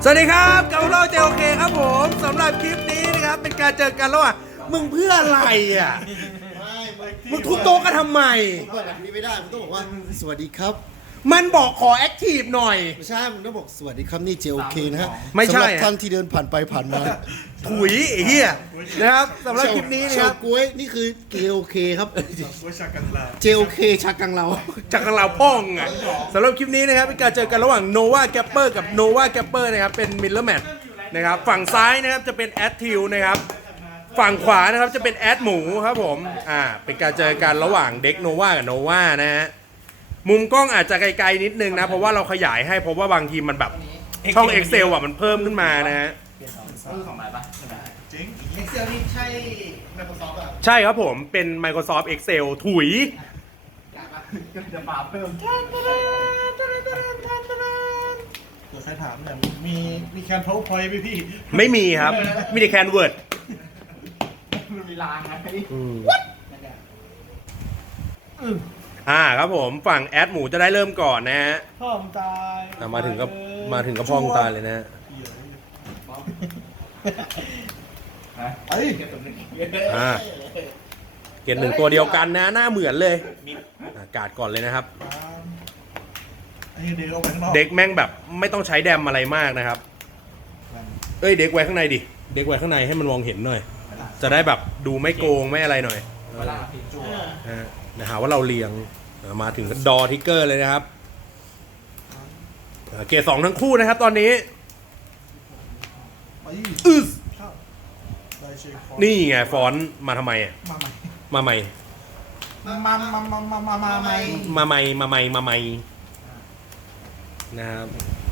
สวัสดีครับกับพวกเราJOKครับผมสำหรับคลิปนี้นะครับเป็นการเจอกันระหว่างมึงเพื่ออะไรอ่ะมึงทุบโต๊ะกันทำไมเปิดแบบนี้ไม่ได้มึงต้องบอกว่าสวัสดีครับมันบอกขอแอคทีฟหน่อยไม่ใช่มึงต้องบอกสวัสดีครับนี่JOKนะฮะไม่ใช่สำหรับท่านที่เดินผ่านไปผ่านมาถุยไอ้เหี้ยนะครับสำหรับคลิปนี้นะครับชาวกล้วยนี่คือ JOK ครับ JOK ชากังเราจากกันเราพ่องอ่ะสำหรับคลิปนี้นะครับเป็นการเจอกันระหว่าง Nova Gapper กับ Nova Gapper นะครับเป็นมิลเลอร์แมทนะครับฝั่งซ้ายนะครับจะเป็นแอดทิวนะครับฝั่งขวานะครับจะเป็นแอดหมูครับผมเป็นการเจอกันระหว่างเด็ก Nova กับ Nova นะฮะมุมกล้องอาจจะไกลๆนิดนึงนะเพราะว่าเราขยายให้เพราะว่าบางทีมันแบบช่อง Excel อ่ะมันเพิ่มขึ้นมานะฮะของไหนปะจริง Excel นี่ใช่ Microsoft อ่ะใช่ครับผมเป็น Microsoft Excel ถุยจะปาเพิ่มเกิดใครถามเนี่ยมีแคนโทรพอยต์ไหมพี่ไม่มีครับมีแต่แคนเวิร์ดมันมีรางนะครับผมฝั่งแอดหมูจะได้เริ่มก่อนนะฮะพ่อมตายมาถึงก็พ่องตายเลยนะฮะเอ้ยเกณฑ์หนึ่งตัวเดียวกันนะหน้าเหมือนเลยกาดก่อนเลยนะครับอันนี้เด็กเอาไปข้างนอกเด็กแม่งแบบไม่ต้องใช้แดมอะไรมากนะครับเอ้ยเด็กไว้ข้างในดิเด็กไว้ข้างในให้มันมองเห็นหน่อย จะได้แบบดูไม่โกงไม่อะไรหน่อยนะฮะว่าเราเรียงมาถึงดอทิกเกอร์เลยนะครับเกรด2ทั้งคู่นะครับตอนนี้นี่ไงฟอนต์มาทำไมอ่ะมาใหม่นะครับ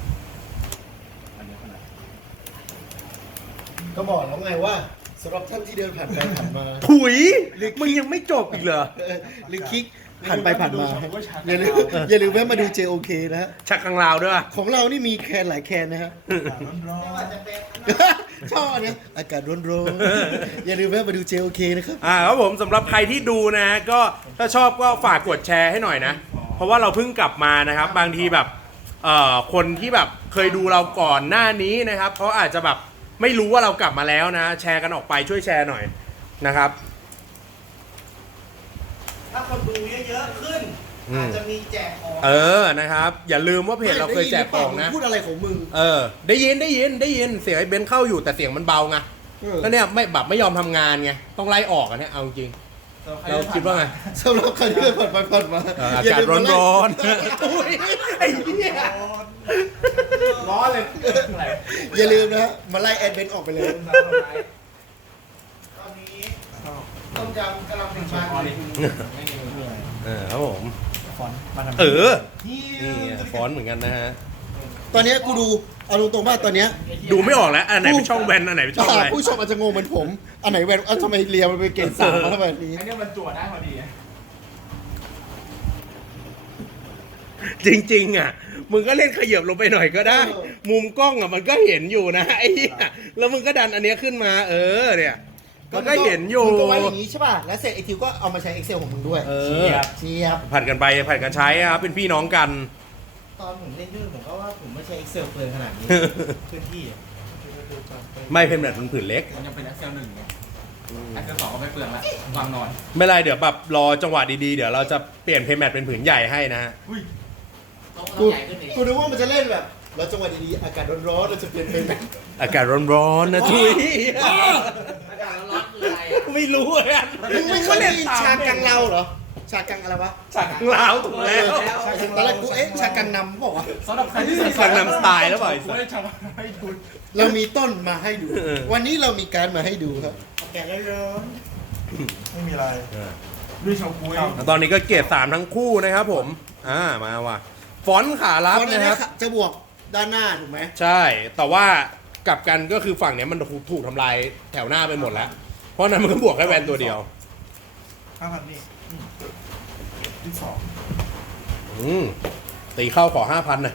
ก็บอกแล้วไงว่าสำหรับท่านที่เดินผ่านไปผ่านมาถุยมึงยังไม่จบอีกเหรอหรือคลิกผ่านไปผ่านมาอย่าลืมแวะมาดู JOK นะฮะชักกังลาวด้วยของเรานี่มีแคนหลายแคนนะฮะร้อนชอบอันนี้อากาศร้อนๆอย่าลืมแวะมาดู JOK นะครับครับผมสำหรับใครที่ดูนะฮะก็ถ้าชอบก็ฝากกดแชร์ให้หน่อยนะ เพราะว่าเราเพิ่งกลับมานะครับบางทีแบบคนที่แบบเคยดูเราก่อนหน้านี้นะครับเขาอาจจะแบบไม่รู้ว่าเรากลับมาแล้วนะแชร์กันออกไปช่วยแชร์หน่อยนะครับถ้าคนดูเยอะๆขึ้นอาจจะมีแจกของนะครับอย่าลืมว่าเพจเราเคยแจกของนะพูดอะไรของมึงได้ยินเสียงไอ้เบนซ์เข้าอยู่แต่เสียงมันเบาไงแล้วเนี่ยไม่ยอมทำงานไงต้องไล่ออกอันนี้เอาจริงเราคิดว่าไงสำหรับใครที่เดินผ่านไปผ่านมาอากาศร้อนไอ้เหี้ยร้อนเลยอย่าลืมนะฮะมาไล่แอดเบนออกไปเลยตอนนี้ต้มยำกำลังเป็นมาครับผมฟอนมาทำนี่ฟอนต์เหมือนกันนะฮะตอนนี้กูดูเอาตรงๆว่าตอนนี้ดูไม่ออกแล้วอันไหนเป็นช่องแวนอันไหนเป็นช่องอะไรผู้ชมอาจจะงงเหมือนผม อันไหนแวนทำไมเรียมันเป็นเกรด3มาทำไมแบบนี้อันนี้มันจั่วได้พอดีจริงๆอ่ะมึงก็เล่นขยับลงไปหน่อยก็ได้ มุมกล้องอ่ะมันก็เห็นอยู่นะไอ้เหี้ยแล้วมึงก็ดันอันเนี้ยขึ้นมาเนี่ยมันก็เห็นอยู่มึงก็ไว้อย่างนี้ใช่ป่ะแล้วเสร็จไอทิวก็เอามาใช้ Excel ของมึงด้วยเชียบผัดกันไปผัดกันใช้ครับเป็นพี่น้องกันตอนผมเล่นด้วยผมก็ว่าผมไม่ใช่ Excel เปลืองขนาดนี้พื้นที่ไม่เป็นแบบมันผืนเล็กมันยังเป็น Excel 1ไง Excel 2ก็ไม่เปลืองแล้ววางนอนไม่ไรเดี๋ยวแบบรอจังหวะดีๆเดี๋ยวเราจะเปลี่ยนเพย์แมทเป็นผืนใหญ่ให้นะฮะกูนึกว่ามันจะเล่นแบบแล้วจังหวะดีๆอากาศร้อนๆเราจะเปลี่ยนเป็นแบบอากาศร้อนๆนะทุยอากาศร้อนคืออะไรอ่ะไม่รู้เลยอ่ะมึงไม่เคยได้ยินชากังเราเหรอชากังอะไรวะจากข้างลาวถูกแล้วตอนแรกกูชากังนำบอกว่าสำหรับใครที่สั่งนำสไตล์แล้วเปล่าไอ้กูสัสได้ทำให้คุณเรามีต้นมาให้ดู วันนี้เรามีการมาให้ดูครับอากาศร้อนไม่มีอะไรด้วยชาวกุยตอนนี้ก็เกรด3ทั้งคู่นะครับผมมาว่ะฟอนต์ขารับตอนนี้นะครับจะบวกด้านหน้าถูกไหมใช่แต่ว่ากลับกันก็คือฝั่งเนี้ยมันถูกทำลายแถวหน้าไปหมดแล้ว เพราะนั้นมันก็บวกแค่แวนตัวเดียว 5,000นี่ที่2 ตีเข้าขอ 5,000นะ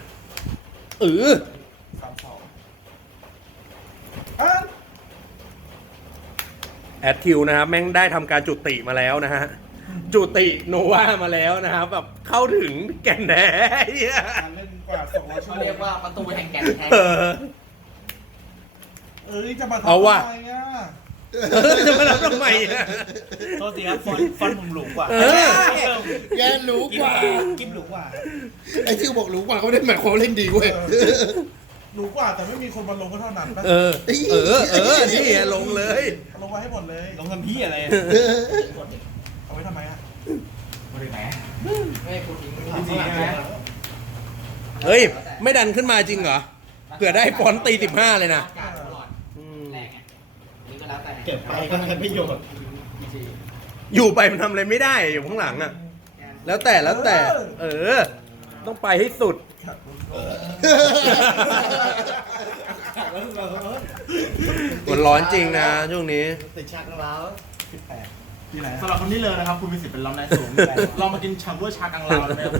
แอดทิวนะครับแม่งได้ทำการจุติมาแล้วนะฮะ จุติโนวามาแล้วนะครับแบบเข้าถึงแก่นแท้การเล่นกว่า200ชั่วโมงเรียกว่าประตูแห่งแก่นแท้เออเอ้ยจะมาทำเอาว่ะอะไรอ่ะจะมารับทำไมอะโทษทีครับฟอนต์ผมหลงกว่าเออแกรู้กว่ากิฟหลงกว่าไอ้ที่บอกรู้กว่าเขาไม่ได้หมายความว่าเล่นดีเว้ยหนูกว่าแต่ไม่มีคนมาลงก็เท่านั้นปะเออ นี่ไงลงเลยลงมาให้หมดเลยลงทำพี่อะไรเอาไว้ทำไมอ่ะบริแหมไม่ให้คุณทิ้งจริงๆใช่ไหมเฮ้ย ไม่ดันขึ้นมาจริงเหรอ เผื่อได้ฟอนต์ตี 15 เลยนะอากาศตลอดแรงไงนี่ก็แล้วแต่เก็บไปก็ได้ประโยชน์อยู่ไปมันทำอะไรไม่ได้อยู่ข้างหลังอ่ะ แล้วแต่ เออ ต้องไปให้สุด มันร้อนจริงนะช่วงนี้ติดชักแล้วที่ไหนสำหรับคนที่เลยนะครับ คุณมีสิทธิ์เป็นลำนายสูงลองมากินชาเวอร์ชากังลาวได้ไหมครับ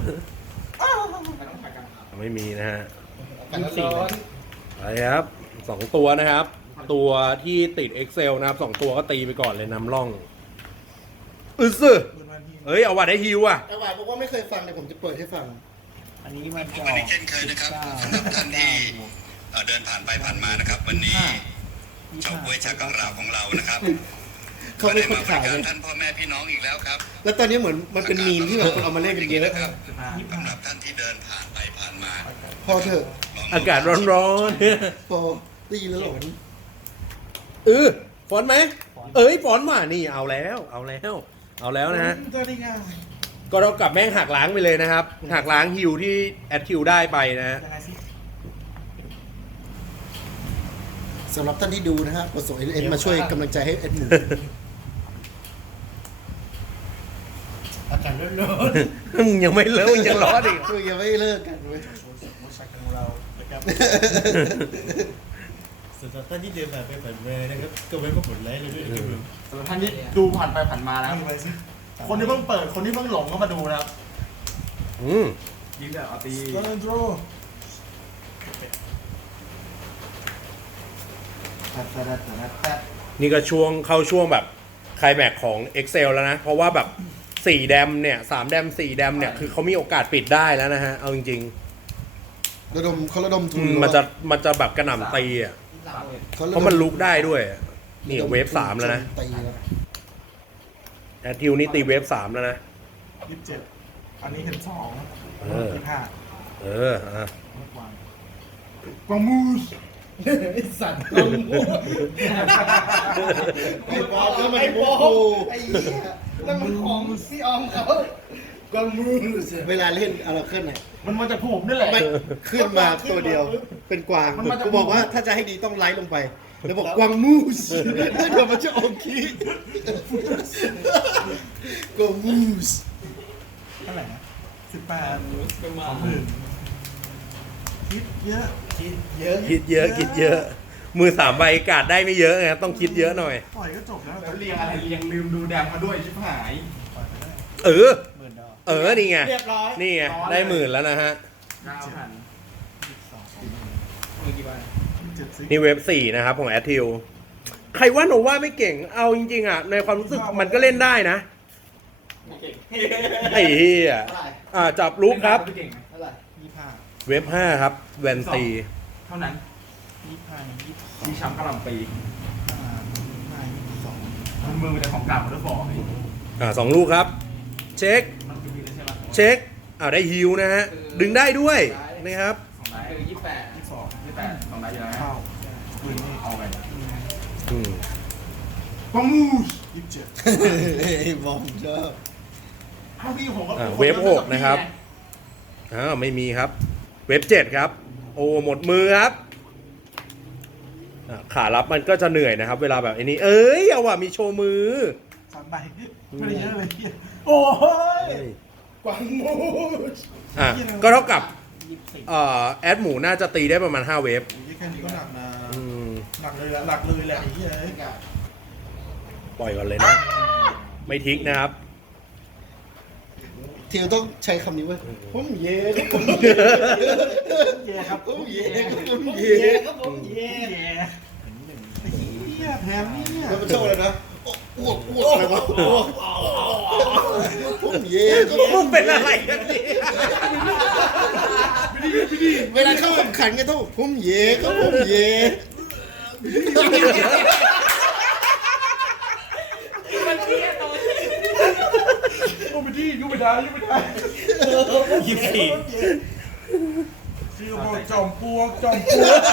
ไม่มีนะฮะกันร้อนไปครับ2 ตัวนะครับ ตัวที่ติด Excel นะครับ2 ตัวก็ตีไปก่อนเลยนำร่องอึซึปืนวันที่เฮ้ย เอาวัดได้ฮิวอ่ะไอ้หวายบอกว่าไม่เคยฟังแต่ผมจะเปิดให้ฟังอันนี้มันจะวันนี้เช่นเคยนะครับสำหรับท่านที่เดินผ่านไปผ่านมานะครับ วันนี้ชาวกล้วยชากังราวของเรานะครับเขาเป็นคนขายก็เลได้ยมบริกรท่านพ่อแม่พี่น้องอีกแล้วครับแล้วตอนนี้เหมือนมันเป็นมีมที่แบบคนเอามาเล่นกันเยอะนะครับสำหรับท่านที่เดินผ่านไปผ่านมาพอเถอะลงดูอากาศร้อนๆพอได้ยินแล้วหลอนฟอนต์ไหม เอ้ยฟอนต์มานี่เอาแล้วนะฮะตัวนี้ไงก็เรากลับแม่งหักล้างไปเลยนะครับ หักล้างฮิวที่แอดฮิวได้ไปนะฮะยังไงสิสำหรับท่านที่ดูนะฮะกดส่งเอ็นมาช่วยกำลังใจให้เอ็ดหมู อากาศร้อนมึงยังไม่เลิกมึงยังร้อนอีกๆช่วยยังไม่เลิกกันเว้ยชาของเรานะครับสำหรับท่านที่เดินผ่านไปผ่านมานะครับก็ไว้มาผลไลค์เลยด้วยนะครับสำหรับท่านที่ดูผ่านไปผ่านมานะทำอะไรสิคนที่เพิ่งเปิดคนที่เพิ่งหลงก็มาดูนะครับอืมยิงแบบเอาตีก็เล่นโดรนี่ก็เข้าช่วงแบบไคลแม็กซ์ของ Excel แล้วนะ เพราะว่าแบบ4 แดมเนี่ย3 แดม 4 แดมเนี่ย คือเขามีโอกาสปิดได้แล้วนะฮะ เอาจริงระดมๆทุอืนมมันจะแบบกระหน่ำตีอ่ะ เพราะมันลุกได้ด้วยอะนี่เวฟ 3 แล้วนะตีแล้วแอดทิวนี่ตีเวฟ 3 แล้วนะ 27อันนี้เห็น2 เออ 25 เอออ่ะกวางมูสไอ้สัตว์ไอ้บอลก็มันโอ้โหไอ้เหี้ยแล้วมันของพี่ออมเขากองมูสเวลาเล่นอะไรขึ้นไหนมันมาจากผมนี่แหละมันขึ้นมาตัวเดียวเป็นกวางมันมาจากกูบอกว่าถ้าจะให้ดีต้องไลฟ์ลงไปแล้วบอกกวางมูสเดี๋ยวมันจะออกคีย์กวางมูสเท่าไหร่นะ18ประมาณคิดเยอะคิดเยอะคิดเยอะ มือ3 ใบกาดได้ไม่เยอะไงต้องคิดเยอะหน่อยปล่อยก็จบแล้วแล้วเรียงอะไรเรียงลืมดูแดมมาด้วยชิบหายปล่อยไปได้เออ 10,000 ดอกนี่ไงเรียบร้อยนี่ไง ได้10,000แล้วนะฮะมือกี่ใบ 27สินี่เว็บ 4 นะครับของแอดทิวใครว่าโนว่าไม่เก่ง เอาจริงๆอ่ะ ในความรู้สึกมันก็เล่นได้นะ ไอ้เหี้ยจับลูกครับเก่งไหมเท่าไหร่ 25 เว็บ 5 ครับ แวนตีเท่านั้น 25 มีช้ำกระหล่ำปี 22 มันมือเป็นของเก่าด้วยบอก 2 ลูกครับ เช็คมันคือมีใช่ไหมเช็คได้ฮิวนะฮะ ดึงได้ด้วยนะครับสองได้คือ28 22 28สองได้อยู่แล้วเข้าปืนนี่เอาไปอืมกวางมูส27 ไอ้บอมชอบถ้าพี่ผมก็เว็บ 6 นะครับไม่มีครับ เว็บ 7 ครับ โอ้หมดมือครับขารับมันก็จะเหนื่อยนะครับ เวลาแบบไอ้นี้เอ้ยเอาว่ะมีโชว์มือ 3 ใบไม่ได้เยอะเลยเหี้ยโอ้ยกวางมูสก็เท่ากับแอดหมูน่าจะตีได้ประมาณ5 เวฟแค่นี้ก็หนักนะอืมหนักเลยแหละหนักเลยแหละไอ้เหี้ยปล่อยก่อนเลยนะ ไม่ทิ้งนะครับทีเราต้องใช้คำนี้เว้ยผมเย่ครับผมเย่ครับผมเย่ครับผมเย่ครับผมเย่เย่ไอ้เหี้ยแถมนี่เนี่ยแล้วมันชอบอะไรนะอ้วกอะไรวะผมเย่ครับมึงเป็นอะไรกันเนี่ยเวลาเข้าแข่งขันไงต้องผมเย่ครับผมเย่โอ้ไปที่ยูไม่ได้ยูไม่ได้ 24 ที่เขาบอกจอมปลวกจอมปลวก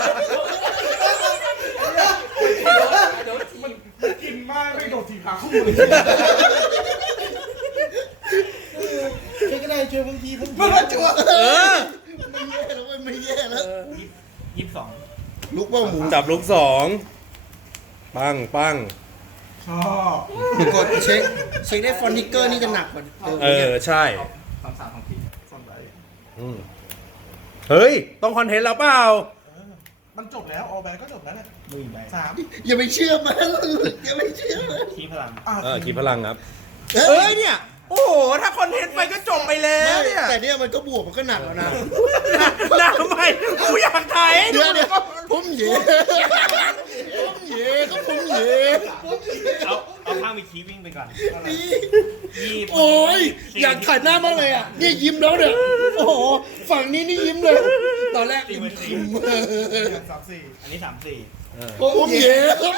มันกินมากไม่โดดถีบขาคู่เลยช่วยก็ได้ช่วยบางทีผมมันก็จั่วเออไม่แย่แล้วเว้ยไม่แย่แล้ว 22 ลูกว่าหมูจับลูกสองปังปังชอบกดเช็คได้ฟอนติกเกอร์นี่จะหนักกว่าเดิมเออ ใช่ 33ของพี่สนใจอืมเฮ้ย ต้องคอนเทนต์แล้วเปล่ามันจบแล้วออแบก็จบแล้วแหละมือใบอย่าไปเชื่อมันอย่าไปเชื่อมันคีพลังขีพลังครับเอ้เอ้ยยเนี่ย โอ้โห ถ้าคอนเทนต์ไปก็จบไปแล้วเนี่ยแต่เนี่ยมันก็บวกมันก็หนักแล้วนะหน้าทำไมกูอยากถ่ายให้ดูเดี๋ยวผมเหย่ผมเหย่ก็ผมเหย่เอาข้างไปคีวิ่งไปก่อนนี่ 20 โอ้ยอยากถ่ายหน้ามากเลยอ่ะนี่ยิ้มแล้วเนี่ยโอ้โหฝั่งนี้นี่ยิ้มเลย ตอนแรก 4 34 อันนี้ 34 ผมเหย่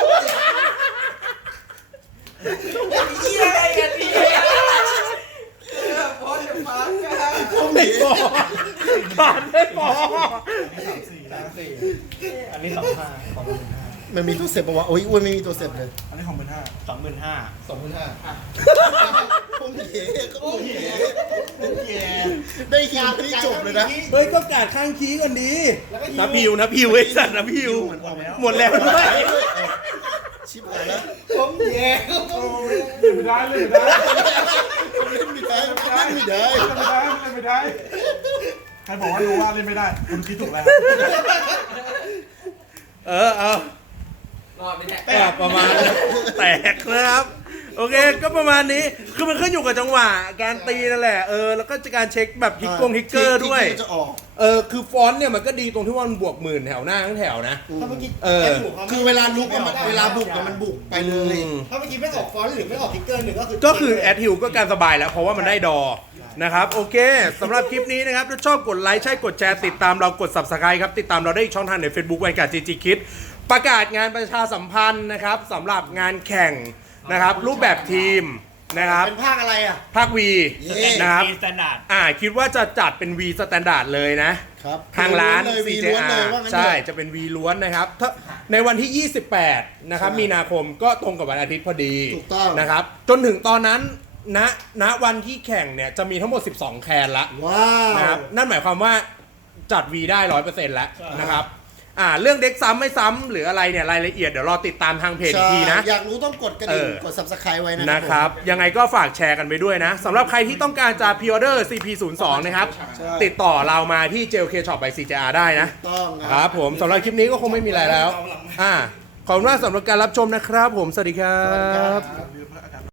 ไม่พอผ่านไม่พออันนี้ 25ของมันมีตัวเสพปะวะโอ้ยอ้วนไม่มีตัวเสพเลยอันนี้ของ15,000 25,000 ผมเหย่ก็ผมเหย่ได้คิวนี่จบเลยนะเฮ้ย ก็กาดข้างคีก่อนดีนะพิวนะพิวไอ้สัตว์นะพิว หมดแล้วด้วยชิบหายแล้วไม่ได้เลยไม่ได้เล่นไม่ได้เล่นไม่ได้ไม่ได้ใครบอกว่ารู้ว่าเล่นไม่ได้คุณคิดถูกแล้วเอาประมาณแตกนะครับ โอเค ก็ประมาณนี้ คือมันขึ้นอยู่กับจังหวะ การตีนั่นแหละ แล้วก็การเช็คแบบฮิกเกอร์ด้วยที่จะออกคือฟอนต์เนี่ยมันก็ดีตรงที่ว่ามันบวกหมื่นแถวหน้าทั้งแถวนะถ้าเมื่อกี้คือเวลาลุกเวลาบุกมันบุกไปเลยถ้าเมื่อกี้ไม่ออกฟอนต์หรือไม่ออกทิกเกอร์หนึ่งก็คือก็คือแอดฮิวก็การสบายแล้ว เพราะว่ามันได้ดอ นะครับ โอเคสำหรับคลิปนี้นะครับ ถ้าชอบกดไลค์ใช่กดแชร์ติดตามเรากด Subscribe ครับ ติดตามเราได้อีกช่องทางใน Facebook ไวกับ GG Kids ประกาศงานประชาสัมพันธ์นะครับสำหรับงานแข่งนะครับ รูปแบบทีมนะครับเป็นภาคอะไรอ่ะภาค V นะครับสแตนดาร์ดคิดว่าจะจัดเป็น V Standard เลยนะครับทางร้านวีล้วน CJR เลยว่างั้นใช่ จะเป็น V ล้วนนะครับถ้าในวันที่ 28 นะครับ มีนาคมก็ตรงกับวันอาทิตย์พอดีถูกต้องนะครับ จนถึงตอนนั้นณวันที่แข่งเนี่ย จะมีทั้งหมด 12 แคนละว้าวนะครับ นั่นหมายความว่าจัด V ได้ 100% แล้วนะครับ เรื่องเด็กซ้ำไม่ซ้ำหรืออะไรเนี่ย รายละเอียดเดี๋ยวรอติดตามทางเพจอีกทีนะอยากรู้ต้องกดกระดิ่งกด subscribe ไว้นะนะครับ ยังไงก็ฝากแชร์กันไปด้วยนะสำหรับใครที่ต้องการจะพ r ออเดอร์ CP02 นะครับ ติดต่อเรามาที่ JLK Shop by CJR ได้นะต้องครับผมสำหรับคลิปนี้ก็คงไม่มีอะไรแล้ว ขอบคุณมากสำหรับการรับชมนะครับผม สวัสดีครับลืมพระอากาศ